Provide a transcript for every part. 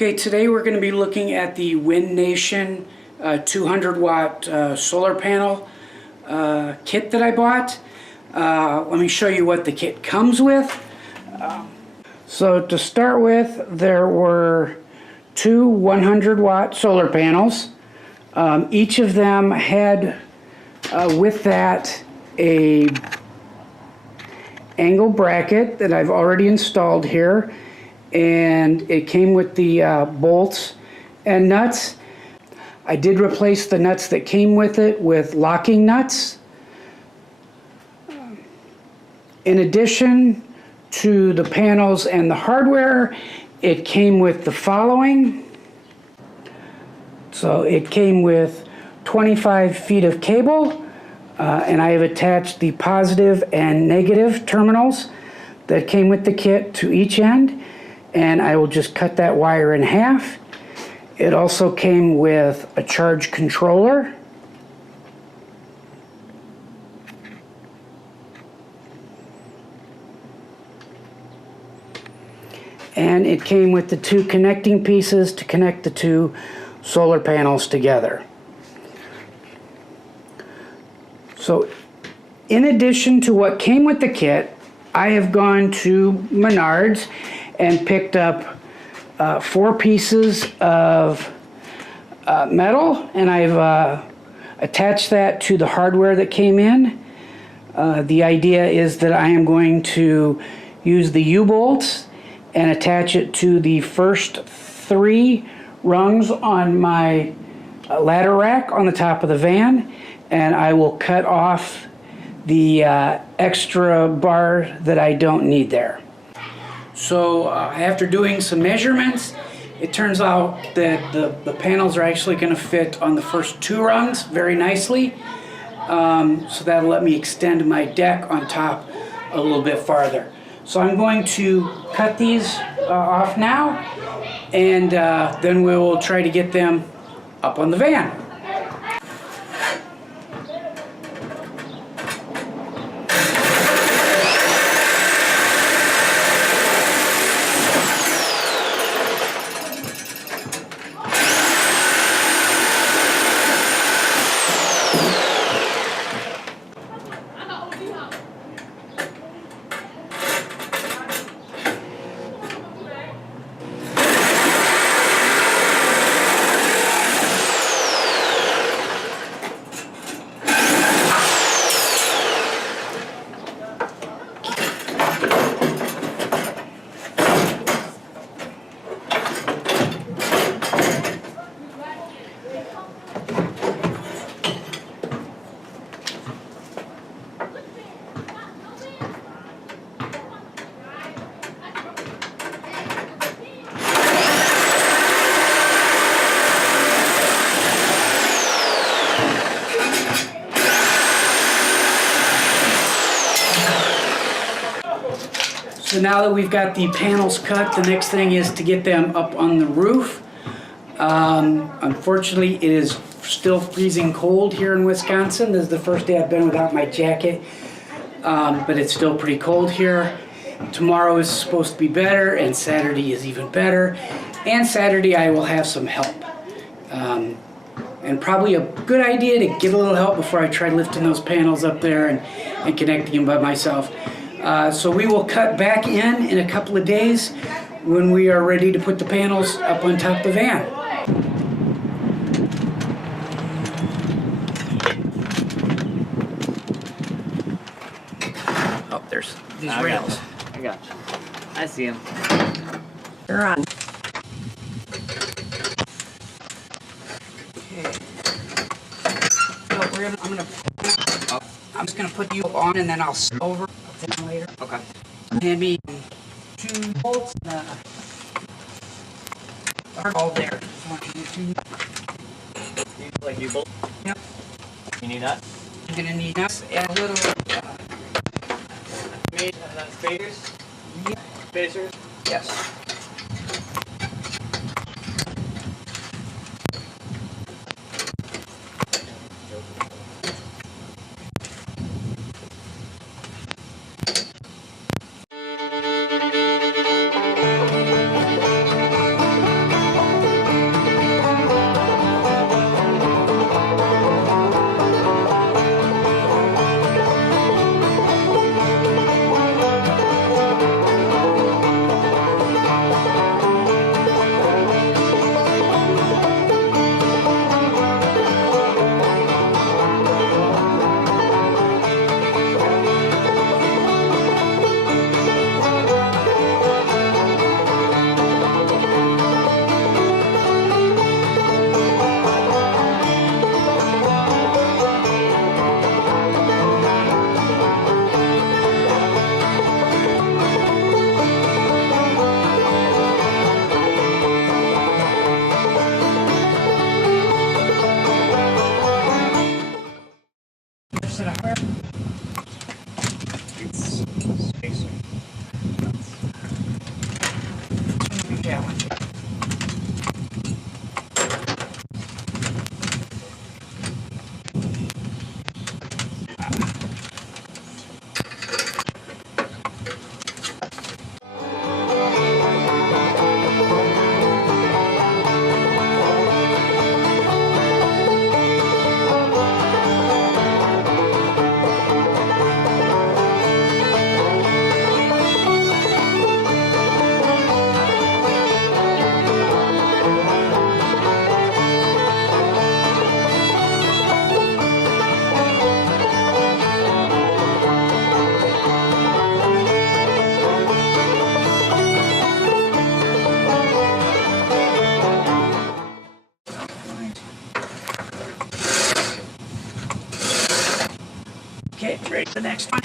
Okay, today we're going to be looking at the Windynation 200 watt solar panel kit that I bought. Let me show you what the kit comes with. So to start with, there were two 100 watt solar panels. Each of them had with that a angle bracket that I've already installed here, and it came with the bolts and nuts. I did replace the nuts that came with it with locking nuts. In addition to the panels and the hardware, it came with the following. So it came with 25 feet of cable, and I have attached the positive and negative terminals that came with the kit to each end, and I will just cut that wire in half. It also came with a charge controller, and it came with the two connecting pieces to connect the two solar panels together. So in addition to what came with the kit, I have gone to Menards and picked up 4 pieces of metal, and I've attached that to the hardware that came in. The idea is that I am going to use the U-bolts and attach it to the first 3 rungs on my ladder rack on the top of the van, and I will cut off the extra bar that I don't need there. So after doing some measurements, it turns out that the panels are actually going to fit on the first 2 rungs very nicely. So that'll let me extend my deck on top a little bit farther. So I'm going to cut these off now, and then we will try to get them up on the van. So now that we've got the panels cut, the next thing is to get them up on the roof. Unfortunately, it is still freezing cold here in Wisconsin. This is the first day I've been without my jacket, but it's still pretty cold here. Tomorrow is supposed to be better, and Saturday is even better. And Saturday I will have some help. And probably a good idea to get a little help before I try lifting those panels up there and connecting them by myself. So we will cut back in a couple of days when we are ready to put the panels up on top of the van. Oh, there's these rails. I got you. I see them. They're on. Okay. So I'm just gonna put you on, and then I'll sit over later. Okay. Hand me 2 bolts and all there. Like you bolt? Yep. You need that? I'm gonna need nuts and a little. Spacers? Yeah. Spacers? Yes. Is it a hard? It's spacer. It's going to be challenging. Okay, ready for the next one.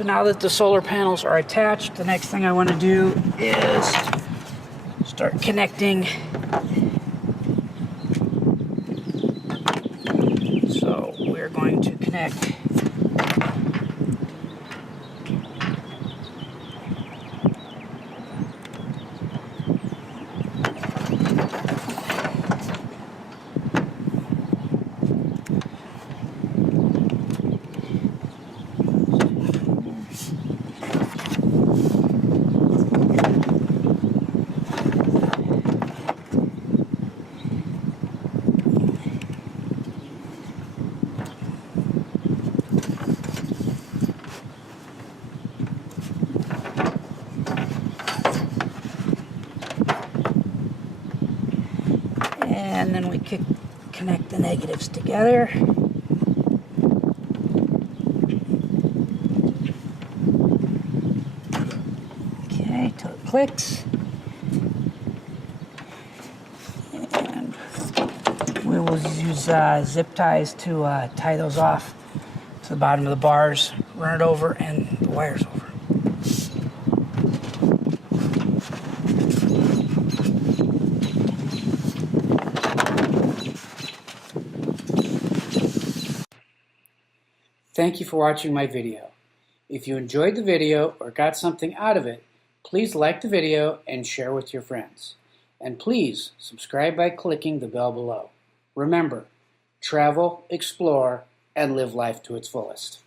So now that the solar panels are attached, the next thing I want to do is start connecting. So we're going to connect And then we connect the negatives together. Okay, till it clicks. And we will use zip ties to tie those off to the bottom of the bars, run it over, and the wires over. Thank you for watching my video. If you enjoyed the video or got something out of it, please like the video and share with your friends. And please subscribe by clicking the bell below. Remember, travel, explore, and live life to its fullest.